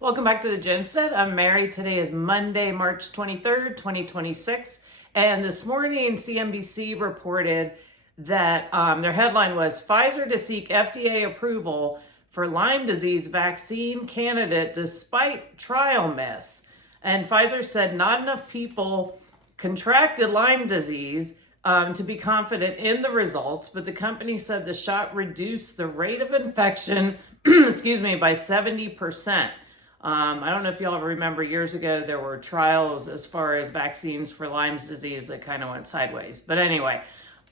Welcome back to the Genstead. I'm Mary. Today is Monday, March 23rd, 2026. And this morning, CNBC reported that their headline was Pfizer to seek FDA approval for Lyme disease vaccine candidate despite trial miss. And Pfizer said not enough people contracted Lyme disease to be confident in the results, but the company said the shot reduced the rate of infection, excuse me, by 70%. I don't know if y'all remember years ago, there were trials as far as vaccines for Lyme's disease that kind of went sideways. But anyway,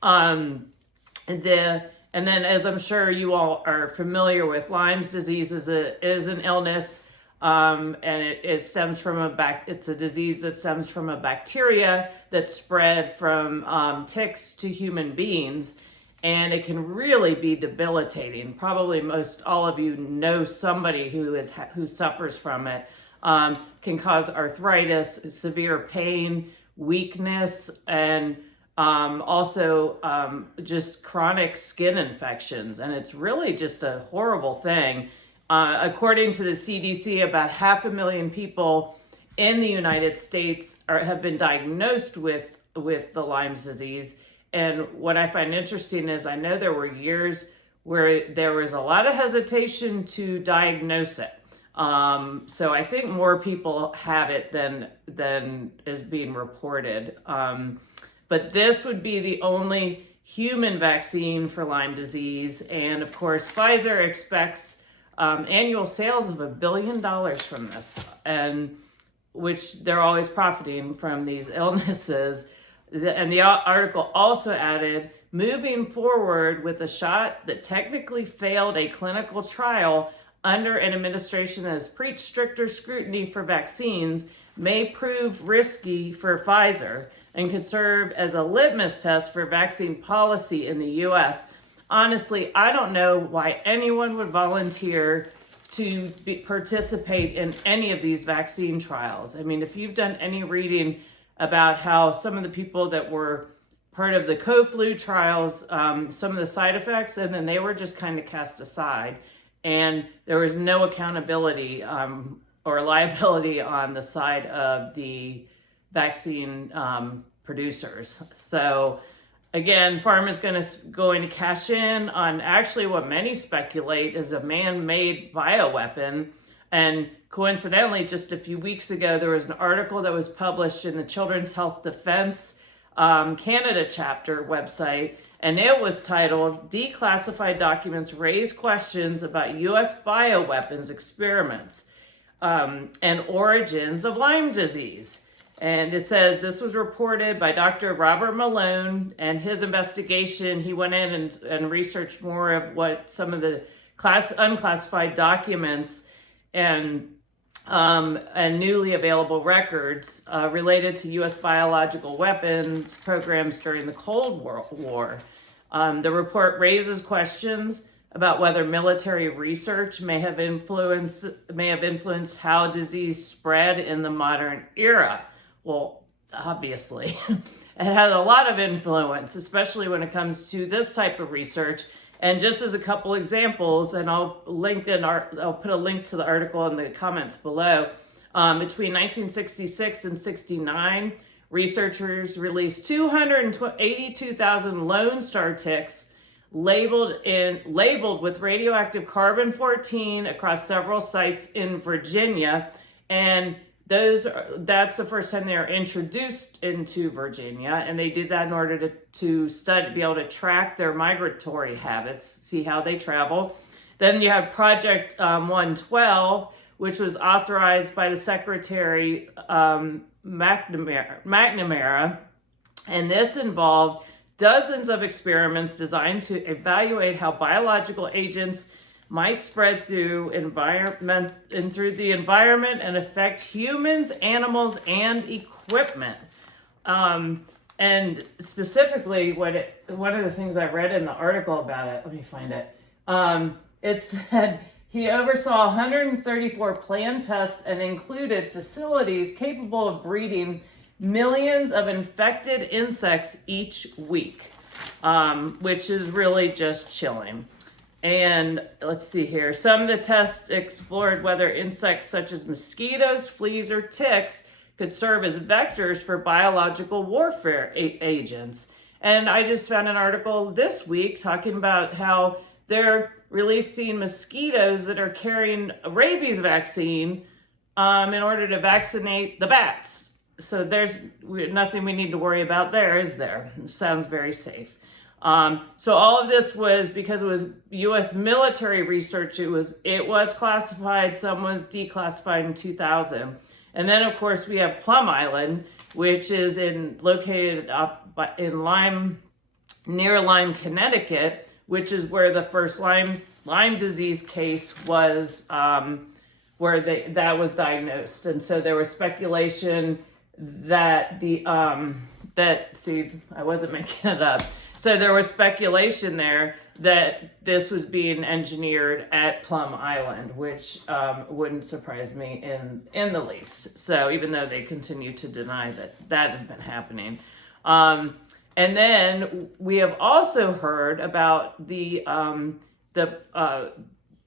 and then as I'm sure you all are familiar with, Lyme's disease is an illness, and it stems from it's a disease that stems from a bacteria that spread from ticks to human beings. And it can really be debilitating. Probably most all of you know somebody who suffers from it. Can cause arthritis, severe pain, weakness, and also just chronic skin infections. And it's really just a horrible thing. According to the CDC, about 500,000 people in the United States have been diagnosed with the Lyme's disease. And what I find interesting is I know there were years where there was a lot of hesitation to diagnose it. So I think more people have it than is being reported. But this would be the only human vaccine for Lyme disease. And of course, Pfizer expects annual sales of $1 billion from this, and which they're always profiting from these illnesses. And the article also added, moving forward with a shot that technically failed a clinical trial under an administration that has preached stricter scrutiny for vaccines may prove risky for Pfizer and could serve as a litmus test for vaccine policy in the U.S. Honestly, I don't know why anyone would volunteer to participate in any of these vaccine trials. I mean, if you've done any reading about how some of the people that were part of the co-flu trials, some of the side effects, and then they were just kind of cast aside. And there was no accountability or liability on the side of the vaccine producers. So again, pharma is going to cash in on actually what many speculate is a man-made bioweapon. And coincidentally, just a few weeks ago, there was an article that was published in the Children's Health Defense Canada chapter website, and it was titled, Declassified Documents Raise Questions About U.S. Bioweapons Experiments and Origins of Lyme Disease. And it says this was reported by Dr. Robert Malone, and his investigation, he went in and researched more of what some of the unclassified documents and newly available records related to U.S. biological weapons programs during the Cold War. The report raises questions about whether military research may have influenced how disease spread in the modern era. Well, obviously, it had a lot of influence, especially when it comes to this type of research. And just as a couple examples, and I'll put a link to the article in the comments below. Between 1966 and 69, researchers released 282,000 Lone Star ticks labeled with radioactive carbon-14 across several sites in Virginia, and that's the first time they were introduced into Virginia, and they did that in order to be able to track their migratory habits, see how they travel. Then you have Project 112, which was authorized by the Secretary McNamara, and this involved dozens of experiments designed to evaluate how biological agents might spread through the environment and affect humans, animals, and equipment. And specifically, one of the things I read in the article about it, let me find it. It said he oversaw 134 planned tests and included facilities capable of breeding millions of infected insects each week, which is really just chilling. And let's see here. Some of the tests explored whether insects such as mosquitoes, fleas, or ticks could serve as vectors for biological warfare agents. And I just found an article this week talking about how they're releasing mosquitoes that are carrying a rabies vaccine in order to vaccinate the bats. So there's nothing we need to worry about there, is there? It sounds very safe. So all of this was because it was U.S. military research. It was classified. Some was declassified in 2000. And then, of course, we have Plum Island, which is located in Lyme, near Lyme, Connecticut, which is where the first Lyme disease case was, where that was diagnosed. And so there was speculation that I wasn't making it up. So there was speculation there that this was being engineered at Plum Island, which wouldn't surprise me in the least. So even though they continue to deny that has been happening. And then we have also heard about the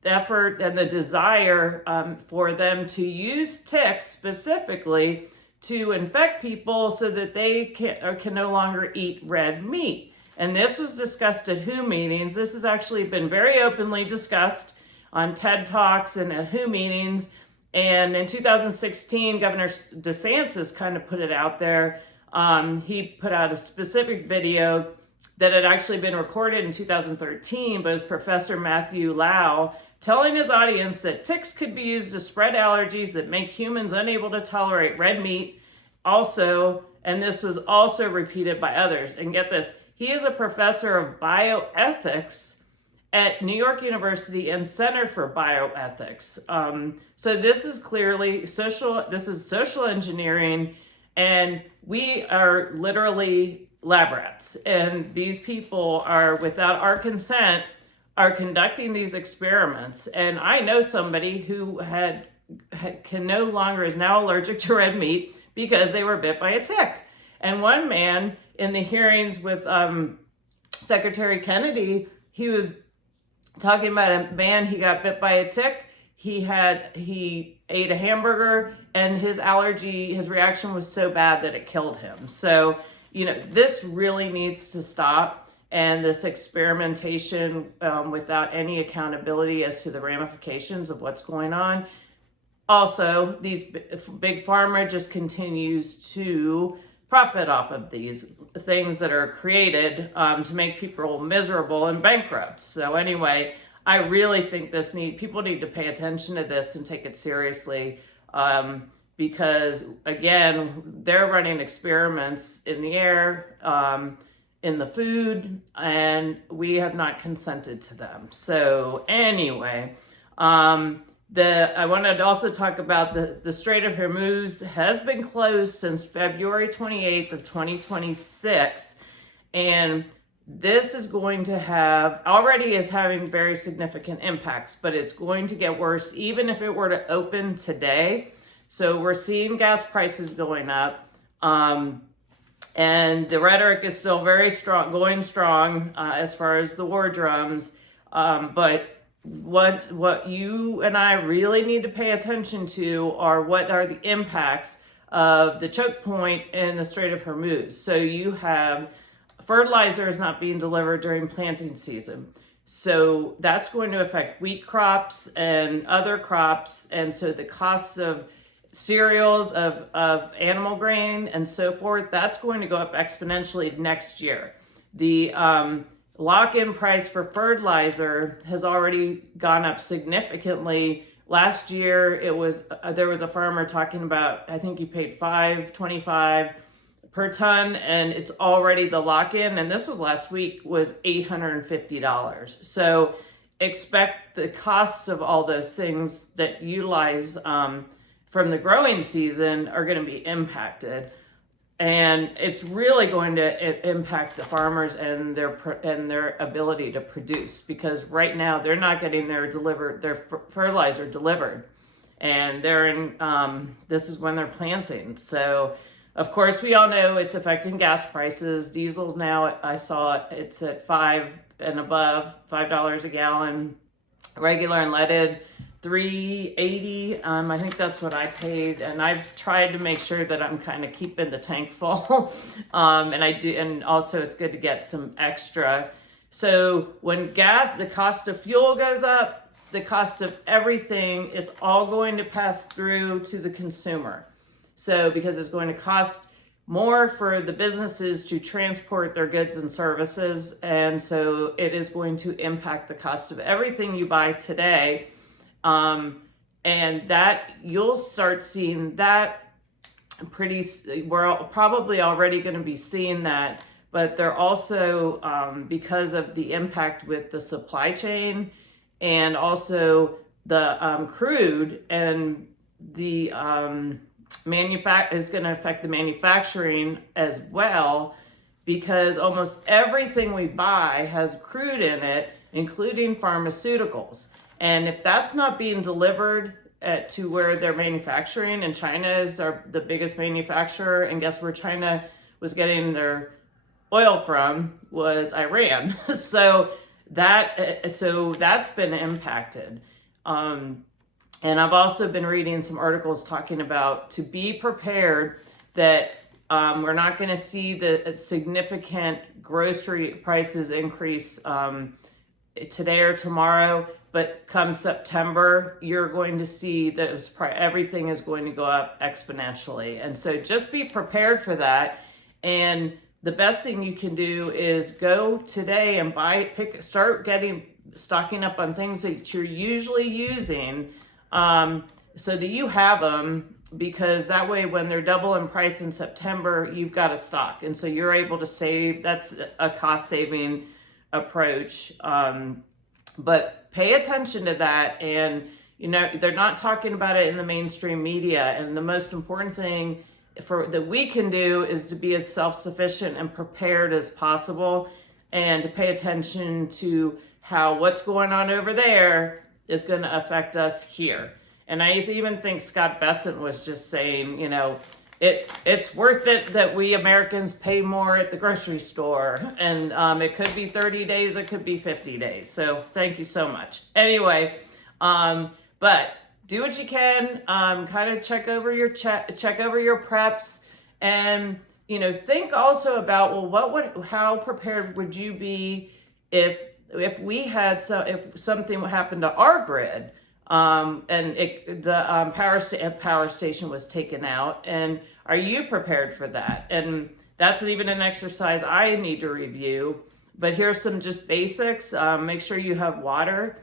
effort and the desire for them to use ticks specifically to infect people so that they can no longer eat red meat. And this was discussed at WHO meetings. This has actually been very openly discussed on TED Talks and at WHO meetings. And in 2016, Governor DeSantis kind of put it out there. He put out a specific video that had actually been recorded in 2013, but it was Professor Matthew Lau telling his audience that ticks could be used to spread allergies that make humans unable to tolerate red meat. Also, and this was also repeated by others, and get this, he is a professor of bioethics at New York University and Center for Bioethics. So this is clearly social engineering, and we are literally lab rats. And these people are, without our consent, are conducting these experiments. And I know somebody who is now allergic to red meat because they were bit by a tick. And one man in the hearings with Secretary Kennedy, he was talking about a man, he got bit by a tick. He ate a hamburger, and his reaction was so bad that it killed him. So, this really needs to stop. And this experimentation without any accountability as to the ramifications of what's going on. Also, these big pharma just continues to profit off of these things that are created to make people miserable and bankrupt. So anyway, I really think people need to pay attention to this and take it seriously because, again, they're running experiments in the air, in the food, and we have not consented to them. So anyway, I wanted to also talk about the Strait of Hormuz has been closed since February 28th of 2026. And this is going to already is having very significant impacts, but it's going to get worse even if it were to open today. So we're seeing gas prices going up. And the rhetoric is still very strong, going strong as far as the war drums. But what you and I really need to pay attention to are what are the impacts of the choke point in the Strait of Hormuz. So you have fertilizers not being delivered during planting season. So that's going to affect wheat crops and other crops. And so the costs of cereals, of animal grain and so forth, that's going to go up exponentially next year. The lock-in price for fertilizer has already gone up significantly. Last year, there was a farmer talking about, I think he paid $5.25 per ton, and it's already the lock-in, and this was last week, was $850. So expect the costs of all those things that utilize from the growing season are going to be impacted. And it's really going to impact the farmers and their ability to produce, because right now they're not getting their fertilizer delivered, and they're in. This is when they're planting. So Of course, we all know it's affecting gas prices. Diesel's now, I saw it's at five and above, $5 a gallon. Regular unleaded, 380. I think that's what I paid, and I've tried to make sure that I'm kind of keeping the tank full. And I do, and also it's good to get some extra. So when the cost of fuel goes up, the cost of everything, it's all going to pass through to the consumer. So because it's going to cost more for the businesses to transport their goods and services, and so it is going to impact the cost of everything you buy today. And that you'll start seeing that we're probably already going to be seeing that, but they're also, because of the impact with the supply chain and also the crude and the is going to affect the manufacturing as well, because almost everything we buy has crude in it, including pharmaceuticals. And if that's not being delivered to where they're manufacturing, and China is the biggest manufacturer, and guess where China was getting their oil from was Iran. So that's been impacted. And I've also been reading some articles talking about to be prepared that we're not going to see the significant grocery prices increase today or tomorrow, but come September, you're going to see that everything is going to go up exponentially. And so just be prepared for that. And the best thing you can do is go today and start stocking up on things that you're usually using, so that you have them, because that way when they're double in price in September, you've got a stock. And so you're able to save. That's a cost saving approach. But pay attention to that. And, they're not talking about it in the mainstream media. And the most important thing that we can do is to be as self-sufficient and prepared as possible, and to pay attention to how what's going on over there is going to affect us here. And I even think Scott Bessent was just saying, it's worth it that we Americans pay more at the grocery store. And it could be 30 days, it could be 50 days. So thank you so much. Anyway, but do what you can. Kind of check over your preps, and think also about, how prepared would you be if if something happened to our grid, and the power station was taken out, and are you prepared for that? And that's even an exercise I need to review. But here's some just basics. Make sure you have water,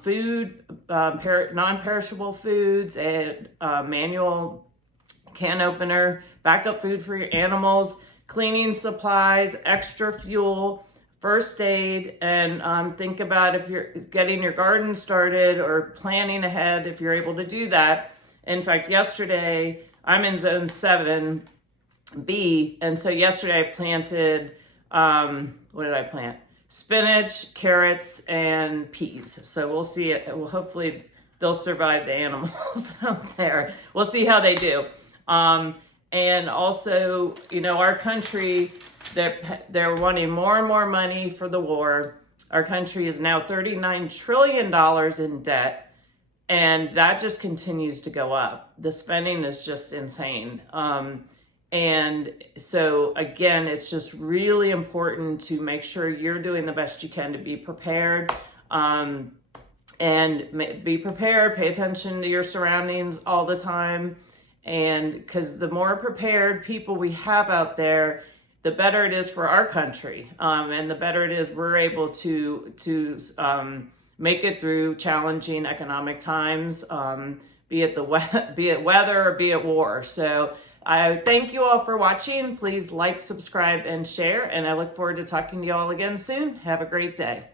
food, non-perishable foods, and manual can opener, backup food for your animals, cleaning supplies, extra fuel, first aid, and think about if you're getting your garden started or planning ahead, if you're able to do that. In fact, yesterday, I'm in zone 7B, and so yesterday I planted, what did I plant? Spinach, carrots, and peas. So we'll see it. Well, hopefully they'll survive the animals out there. We'll see how they do. And also, our country, they're wanting more and more money for the war. Our country is now $39 trillion in debt, and that just continues to go up. The spending is just insane. And so again, it's just really important to make sure you're doing the best you can to be prepared, and be prepared, pay attention to your surroundings all the time. And because the more prepared people we have out there, the better it is for our country. And the better it is we're able to make it through challenging economic times, be it weather or be it war. So I thank you all for watching. Please like, subscribe, and share. And I look forward to talking to you all again soon. Have a great day.